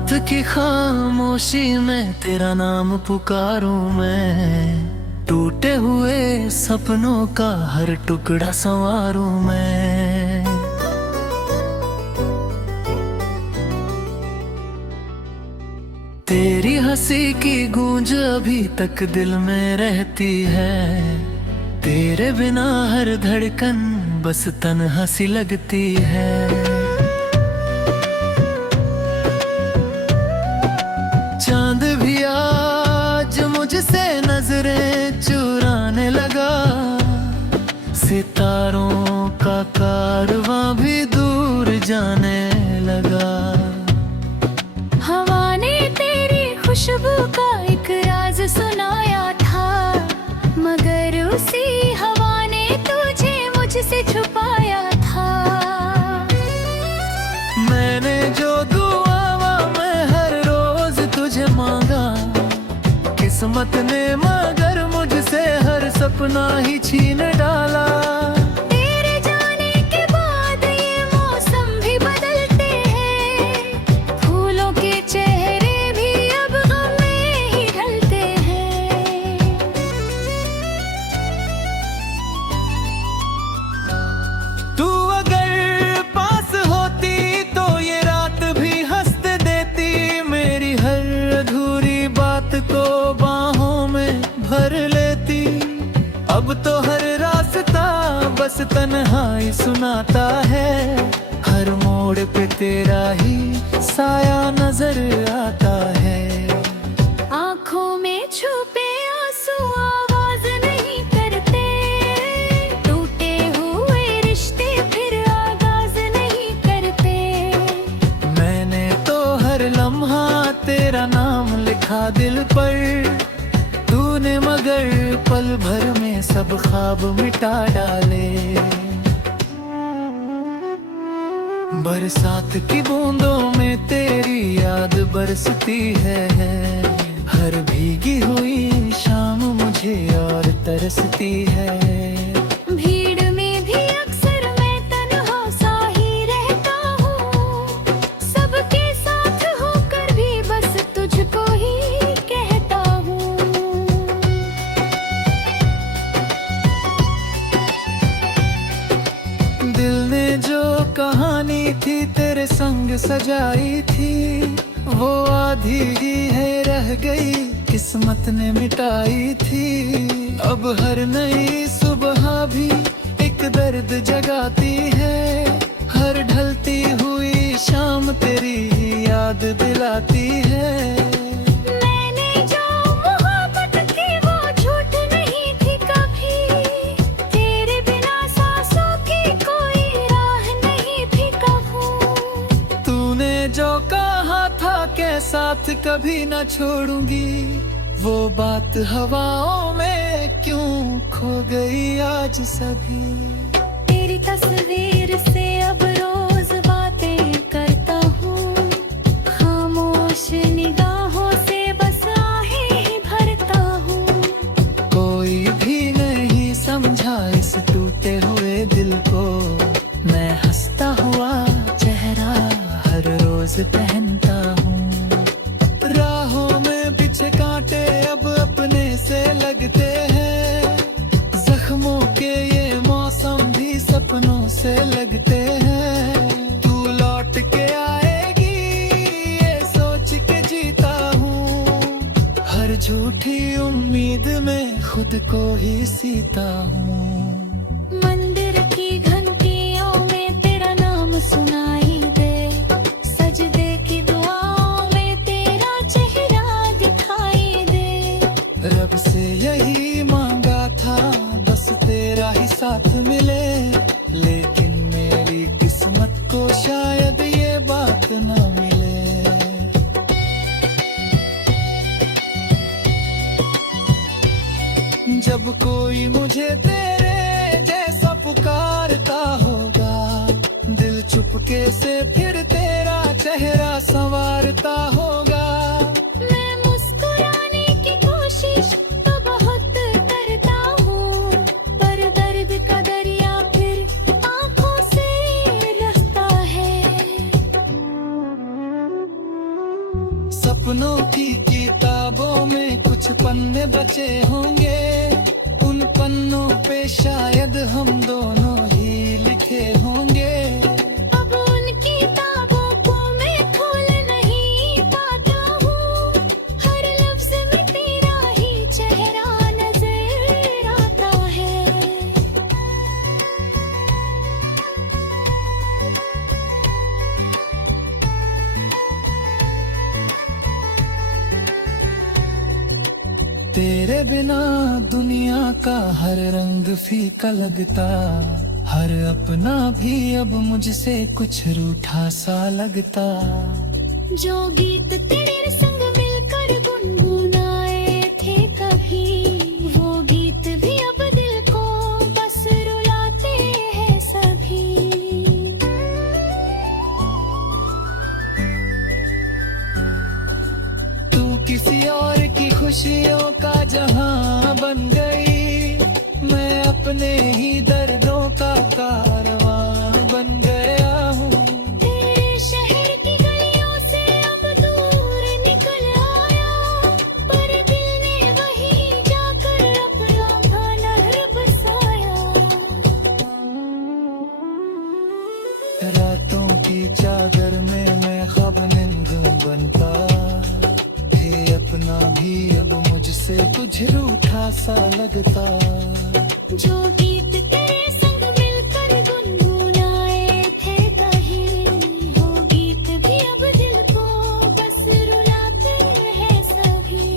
रात की खामोशी में तेरा नाम पुकारूं मैं, टूटे हुए सपनों का हर टुकड़ा संवारूं मैं। तेरी हंसी की गूंज अभी तक दिल में रहती है, तेरे बिना हर धड़कन बस तन्हा सी लगती है। चांद भी आज मुझसे नजरें चुराने लगा, सितारों का कारवां भी दूर जाने लगा। हवा ने तेरी खुशबू का एक राज सुनाया था, मगर उसी हवा ने तुझे मुझसे छुपाया था। मैंने जो दुआवा मैं हर रोज तुझे मांगा, किस्मत ने मगर मुझसे हर सपना ही छीन डाला। तेरे जाने के बाद ये मौसम भी बदलते हैं, फूलों के चेहरे भी अब गम में ही ढलते हैं। तू अगर पास होती तो ये रात भी हंस देती, मेरी हर अधूरी बात को बाहों में भर लेती। अब तो हर रास्ता बस तन्हाई सुनाता है, हर मोड़ पे तेरा ही साया नजर आता है। आँखों में छुपे आंसू आवाज नहीं करते, टूटे हुए रिश्ते फिर आगाज नहीं करते। मैंने तो हर लम्हा तेरा नाम लिखा दिल पर, तूने मगर पल भर में सब ख्वाब मिटा डाले। बरसात की बूंदों में तेरी याद बरसती है, हर भीगी हुई शाम मुझे और तरसती है। भीड़ में भी अक्सर मैं तन्हा सा ही रहता हूँ, सबके साथ होकर भी बस तुझको ही कहता हूँ। दिल ने जो कहानी थी तेरे संग सजाई थी, वो आधी ही है रह गई किस्मत ने मिटाई थी। अब हर नई सुबह भी एक दर्द जगाती है, हर ढलती हुई शाम तेरी याद दिलाती है। मैंने जो मोहब्बत की वो झूठ नहीं थी कभी, तेरे बिना सांसों की कोई राह नहीं थी कहूँ। तूने जो कहा था के साथ कभी न छोड़ूंगी, वो बात हवाओं में क्यों खो गई आज सभी। तेरी तस्वीर से अब रोज बातें करता हूँ, खामोश निगाहों से बस आहें ही भरता हूँ। कोई भी नहीं समझा इस टूटे हुए दिल को, मैं हंसता हुआ चेहरा हर रोज पहनता हूँ। राहों में पीछे कांटे अब अपने से लगते हैं, जख्मों के ये मौसम भी सपनों से लगते हैं। तू लौट के आएगी ये सोच के जीता हूँ, हर झूठी उम्मीद में खुद को ही सीता हूँ। मंदिर की घंटियों में तेरा नाम सुनाई दे, सजदे की दुआओं में तेरा चेहरा दिखाई दे। रब से यही मांगा था बस तेरा ही साथ मिले, लेकिन मेरी किस्मत को शायद ये बात ना मिले। जब कोई मुझे तेरे जैसा पुकारता होगा, दिल चुपके से फिर तेरा चेहरा संवारता होगा। मैं मुस्कुराने की कोशिश तो बहुत करता हूँ, पर दर्द का दरिया फिर आँखों से रहता है। पन्ने बचे होंगे, उन पन्नों पे शायद हम दोनों ही लिखे होंगे। अब उन किताबों को मैं खोल नहीं पाता हूँ, हर लफ्ज में तेरा ही चेहरा नजर आता है। तेरे बिना दुनिया का हर रंग फीका लगता, हर अपना भी अब मुझसे कुछ रूठा सा लगता। जो गीत तेरे संग मिलकर गुनगुनाए थे कभी, वो गीत भी अब दिल को बस रुलाते हैं सभी। तू किसी और की खुशियों का जहां बन गई, मैं अपने ही दर्दों का कारवां बन गया हूँ। तेरे शहर की गलियों से अब दूर निकल आया, पर दिल ने वहीं जाकर अपना घर बसाया। रातों की चादर में मैं ख्वाबनिंद बनता, हे अपना भी अब मुझसे कुछ रूठा सा लगता। जो गीत तेरे संग मिलकर गुनगुनाए थे कहीं, वो गीत भी अब दिल को बस रुलाते हैं सभी।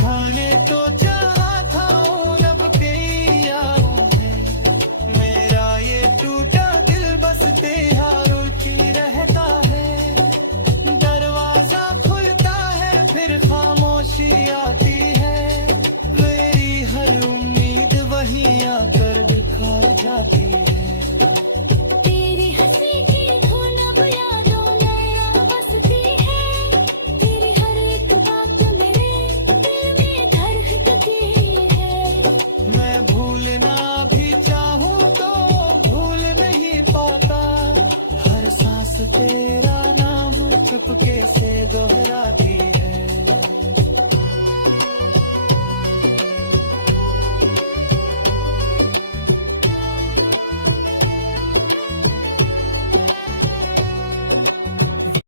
खाने तो चाहा था उन अब के यारों में, मेरा ये टूटा दिल बस तेहारों की रहता है। दरवाजा खुलता है फिर खामोशी आती है, मेरी हर उम्मीद वहीं आकर बिखर जाती है। तेरी हंसी की धुन अब यादों में बसती है, तेरी हर एक बात मेरे दिल में धड़कती है। मैं भूलना भी चाहूँ तो भूल नहीं पाता, हर सांस तेरा नाम चुपके से दोहराता।